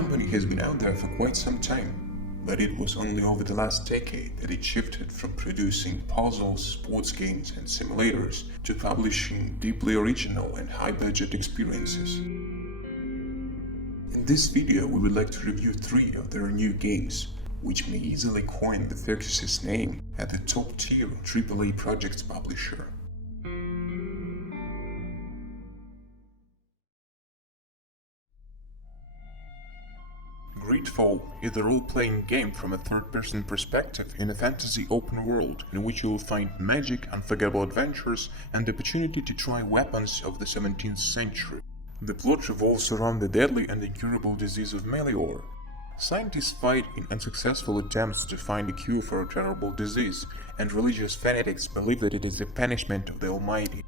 company has been out there for quite some time, but it was only over the last decade that it shifted from producing puzzles, sports games and simulators to publishing deeply original and high-budget experiences. In this video, we would like to review 3 of their new games, which may easily coin the Focus's name as the top-tier AAA projects publisher. Crytivo is a role-playing game from a third-person perspective in a fantasy open world in which you will find magic, unforgettable adventures, and the opportunity to try weapons of the 17th century. The plot revolves around the deadly and incurable disease of malarial. Scientists fight in unsuccessful attempts to find a cure for a terrible disease, and religious fanatics believe that it is the punishment of the Almighty.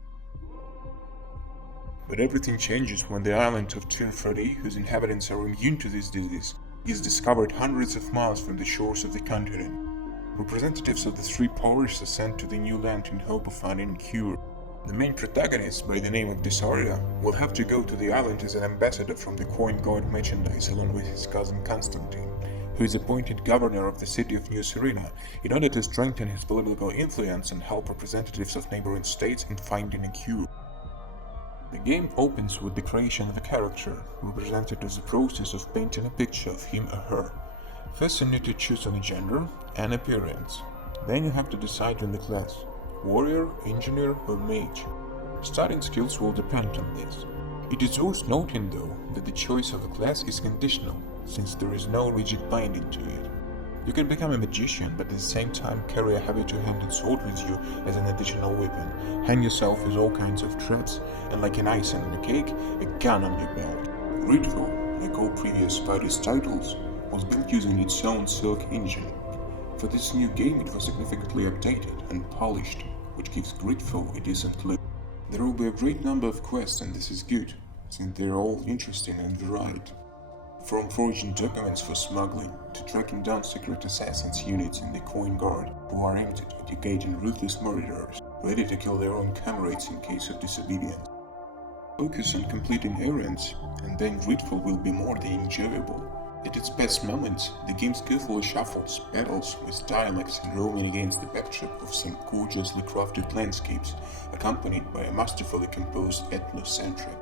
But everything changes when the island of Crytivo, whose inhabitants are immune to this disease, is discovered hundreds of miles from the shores of the continent. Representatives of the 3 powers are sent to the new land in hope of finding a cure. The main protagonist, by the name of Disorder, will have to go to the island as an ambassador from the Coin God merchandise along with his cousin Constantine, who is appointed governor of the city of Universim in order to strengthen his political influence and help representatives of neighboring states in finding a cure. The game opens with the creation of a character, represented as the process of painting a picture of him or her. First you need to choose on a gender and appearance. Then you have to decide on the class: warrior, engineer or mage. Starting skills will depend on this. It is worth noting though that the choice of a class is conditional, since there is no rigid binding to it. You can become a magician, but at the same time carry a heavy two-handed sword with you as an additional weapon, hang yourself with all kinds of traps, and like an icing on a cake, a gun on your belt. Crytivo, like all previous Odyssey titles, was built using its own Silk engine. For this new game it was significantly updated and polished, which gives Crytivo a decent look. There will be a great number of quests, and this is good, since they are all interesting and varied. From forging documents for smuggling to tracking down secret assassins units in the Coin Guard who are aimed at educating ruthless murderers, ready to kill their own comrades in case of disobedience. Focus on completing errands, and then Crytivo will be more than enjoyable. At its best moments, the game skillfully shuffles battles with dialects and roaming against the backdrop of some gorgeously crafted landscapes, accompanied by a masterfully composed ethno-soundtrack.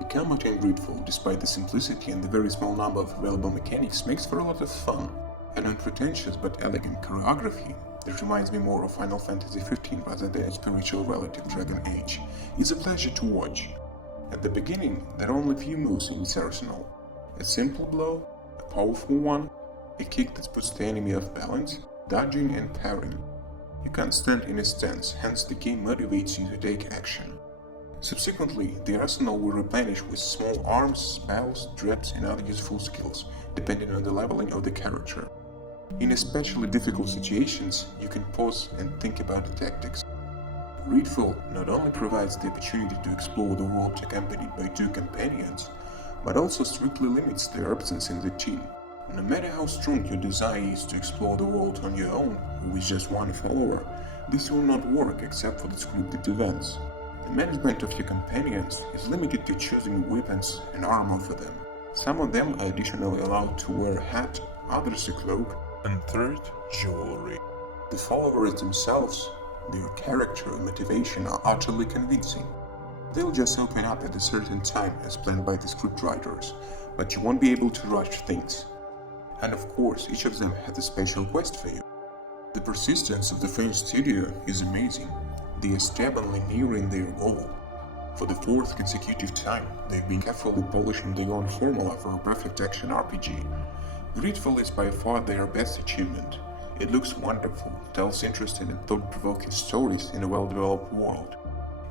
The combat in Crytivo, despite the simplicity and the very small number of available mechanics, makes for a lot of fun. An unpretentious but elegant choreography that reminds me more of Final Fantasy XV rather than its spiritual relative Dragon Age is a pleasure to watch. At the beginning, there are only few moves in its arsenal: a simple blow, a powerful one, a kick that puts the enemy off balance, dodging and parrying. You can't stand in a stance, hence the game motivates you to take action. Subsequently, the arsenal will replenish with small arms, spells, traps and other useful skills, depending on the leveling of the character. In especially difficult situations, you can pause and think about the tactics. Crytivo not only provides the opportunity to explore the world accompanied by 2 companions, but also strictly limits their absence in the team. No matter how strong your desire is to explore the world on your own, or with just 1 follower, this will not work except for the scripted events. The management of your companions is limited to choosing weapons and armor for them. Some of them are additionally allowed to wear a hat, others a cloak, and third, jewelry. The followers themselves, their character and motivation are utterly convincing. They'll just open up at a certain time as planned by the scriptwriters, but you won't be able to rush things. And of course, each of them has a special quest for you. The persistence of the French studio is amazing. They are stubbornly nearing their goal. For the 4th consecutive time, they've been carefully polishing their own formula for a perfect action RPG. Crytivo is by far their best achievement. It looks wonderful, tells interesting and thought-provoking stories in a well-developed world.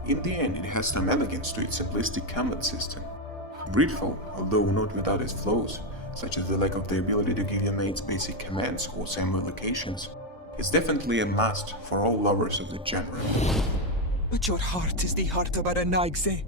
In the end, it has some elegance to its simplistic combat system. Crytivo, although not without its flaws, such as the lack of the ability to give your mates basic commands or same locations, is definitely a must for all lovers of the genre. But your heart is the heart of a Naigse.